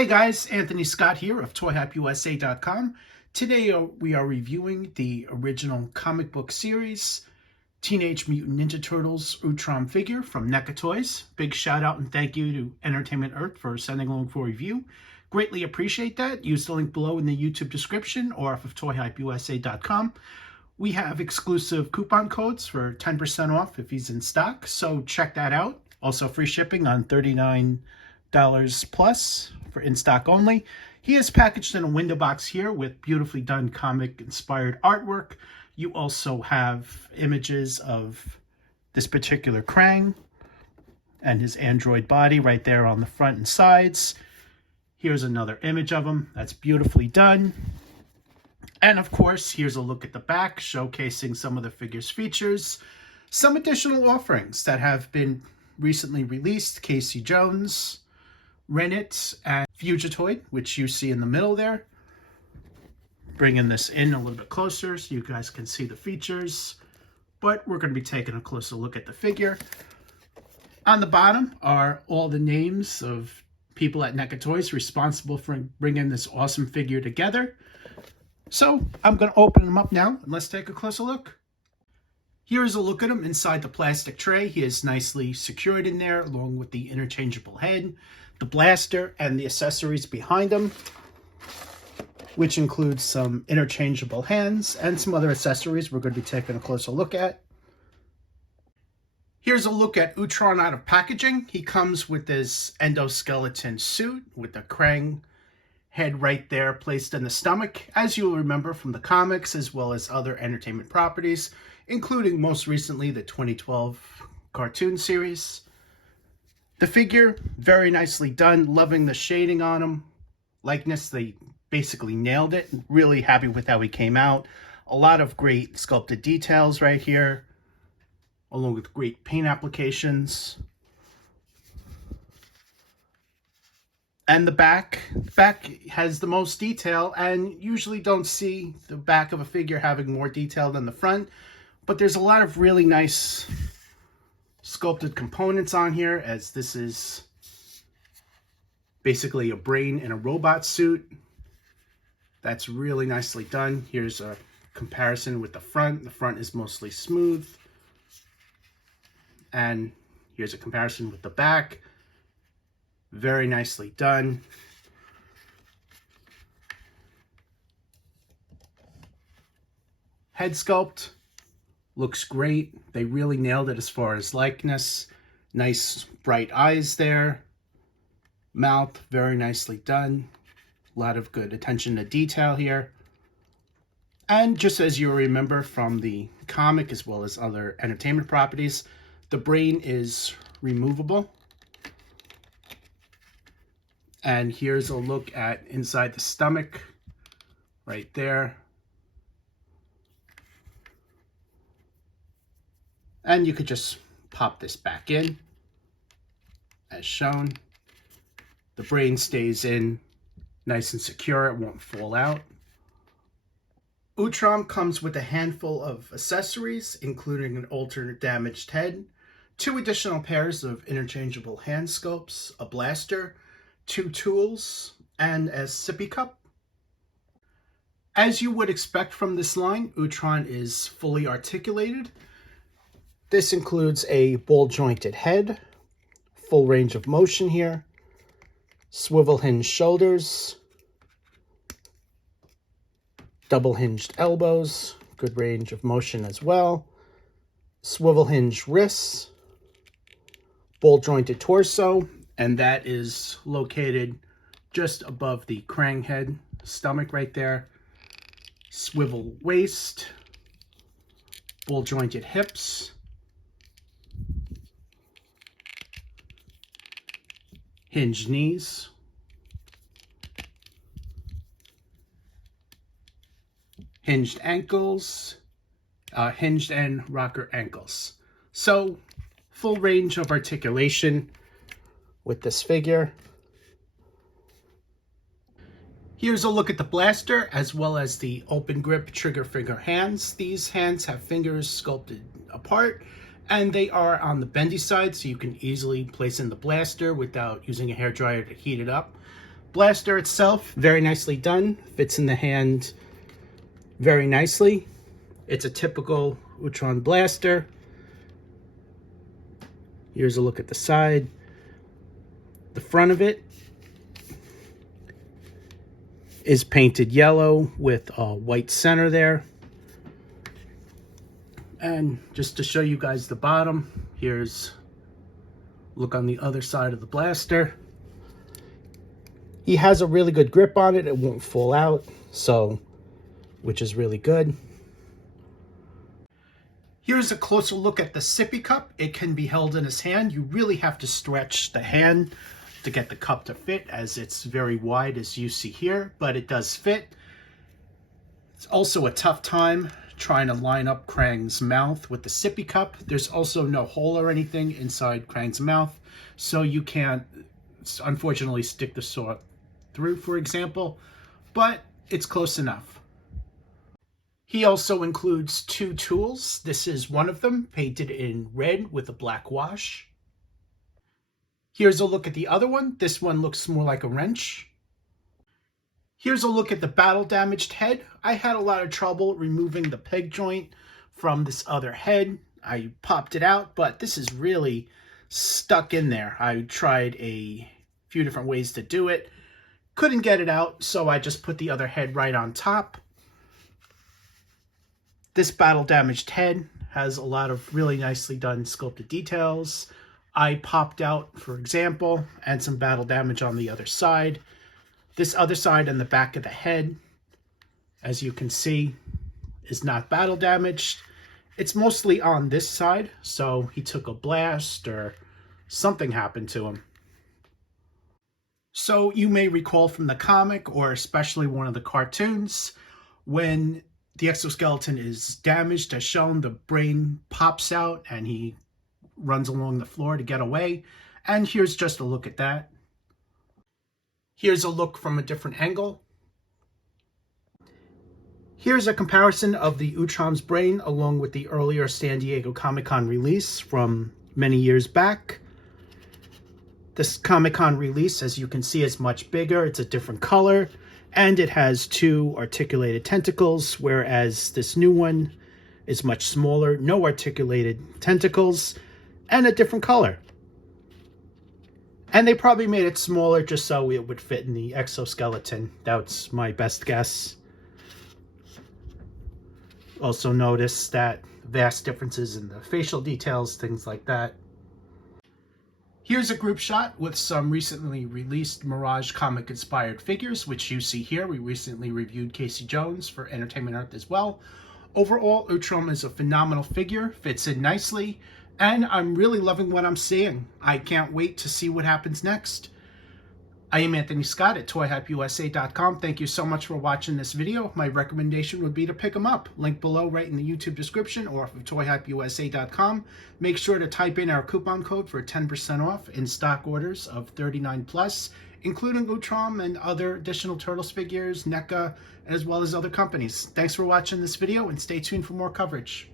Hey guys, Anthony Scott here of ToyHypeUSA.com. Today we are reviewing the original comic book series, Teenage Mutant Ninja Turtles Utrom figure from NECA Toys. Big shout out and thank you to Entertainment Earth for sending along for review. Greatly appreciate that. Use the link below in the YouTube description or off of ToyHypeUSA.com. We have exclusive coupon codes for 10% off if he's in stock, so check that out. Also free shipping on $39 plus for in-stock only. He is packaged in a window box here with beautifully done comic-inspired artwork. You also have images of this particular Krang and his android body right there on the front and sides. Here's another image of him that's beautifully done. And of course, here's a look at the back, showcasing some of the figure's features. Some additional offerings that have been recently released: Casey Jones, Renet, and Fugitoid, which you see in the middle there. Bringing this in a little bit closer so you guys can see the features, but we're going to be taking a closer look at the figure. On the bottom are all the names of people at NECA Toys responsible for bringing this awesome figure together. So I'm going to open him up now and let's take a closer look. Here's a look at him inside the plastic tray. He is nicely secured in there along with the interchangeable head, the blaster, and the accessories behind him, which includes some interchangeable hands and some other accessories we're going to be taking a closer look at. Here's a look at Ultron out of packaging. He comes with this endoskeleton suit with the Krang head right there placed in the stomach, as you'll remember from the comics as well as other entertainment properties, including most recently the 2012 cartoon series. The figure, very nicely done. Loving the shading on him. Likeness, they basically nailed it. Really happy with how he came out. A lot of great sculpted details right here, along with great paint applications. And the back has the most detail, and usually don't see the back of a figure having more detail than the front. But there's a lot of really nice sculpted components on here, as this is basically a brain in a robot suit. That's really nicely done. Here's a comparison with the front. The front is mostly smooth. And here's a comparison with the back. Very nicely done. Head sculpt looks great. They really nailed it as far as likeness. Nice bright eyes there. Mouth, very nicely done. A lot of good attention to detail here. And just as you remember from the comic as well as other entertainment properties, the brain is removable. And here's a look at inside the stomach right there. And you could just pop this back in as shown. The brain stays in nice and secure. It won't fall out. Utrom comes with a handful of accessories, including an alternate damaged head, 2 additional pairs of interchangeable hand sculpts, a blaster, 2 tools, and a sippy cup. As you would expect from this line, Utrom is fully articulated. This includes a ball-jointed head, full range of motion here, swivel hinge shoulders, double hinged elbows, good range of motion as well, swivel hinge wrists, ball-jointed torso, and that is located just above the Krang head stomach right there. Swivel waist, ball-jointed hips, hinged knees, hinged ankles, hinged and rocker ankles. So, full range of articulation with this figure. Here's a look at the blaster as well as the open grip trigger finger hands. These hands have fingers sculpted apart and they are on the bendy side, so you can easily place in the blaster without using a hairdryer to heat it up. Blaster itself, very nicely done. Fits in the hand very nicely. It's a typical Utrom blaster. Here's a look at the side. The front of it is painted yellow with a white center there. And just to show you guys the bottom, here's a look on the other side of the blaster. He has a really good grip on it. It won't fall out, which is really good. Here's a closer look at the sippy cup. It can be held in his hand. You really have to stretch the hand to get the cup to fit, as it's very wide, as you see here, but it does fit. It's also a tough time trying to line up Krang's mouth with the sippy cup. There's also no hole or anything inside Krang's mouth, so you can't, unfortunately, stick the saw through, for example, but it's close enough. He also includes two tools. This is one of them, painted in red with a black wash. Here's a look at the other one. This one looks more like a wrench. Here's a look at the battle-damaged head. I had a lot of trouble removing the peg joint from this other head. I popped it out, but this is really stuck in there. I tried a few different ways to do it. Couldn't get it out, so I just put the other head right on top. This battle-damaged head has a lot of really nicely done sculpted details. I popped out, for example, and some battle damage on the other side. This other side and the back of the head, as you can see, is not battle damaged. It's mostly on this side, so he took a blast or something happened to him. So you may recall from the comic, or especially one of the cartoons, when the exoskeleton is damaged, as shown, the brain pops out and he runs along the floor to get away. And here's just a look at that. Here's a look from a different angle. Here's a comparison of the Utrom's brain along with the earlier San Diego Comic-Con release from many years back. This Comic-Con release, as you can see, is much bigger. It's a different color, and it has two articulated tentacles, whereas this new one is much smaller, no articulated tentacles, and a different color. And they probably made it smaller just so it would fit in the exoskeleton. That's my best guess. Also notice that vast differences in the facial details, things like that. Here's a group shot with some recently released Mirage comic-inspired figures, which you see here. We recently reviewed Casey Jones for Entertainment Earth as well. Overall, Utrom is a phenomenal figure, fits in nicely, and I'm really loving what I'm seeing. I can't wait to see what happens next. I am Anthony Scott at ToyHypeUSA.com. Thank you so much for watching this video. My recommendation would be to pick them up. Link below right in the YouTube description or off of ToyHypeUSA.com. Make sure to type in our coupon code for 10% off in stock orders of 39+, including Utrom and other additional Turtles figures, NECA, as well as other companies. Thanks for watching this video and stay tuned for more coverage.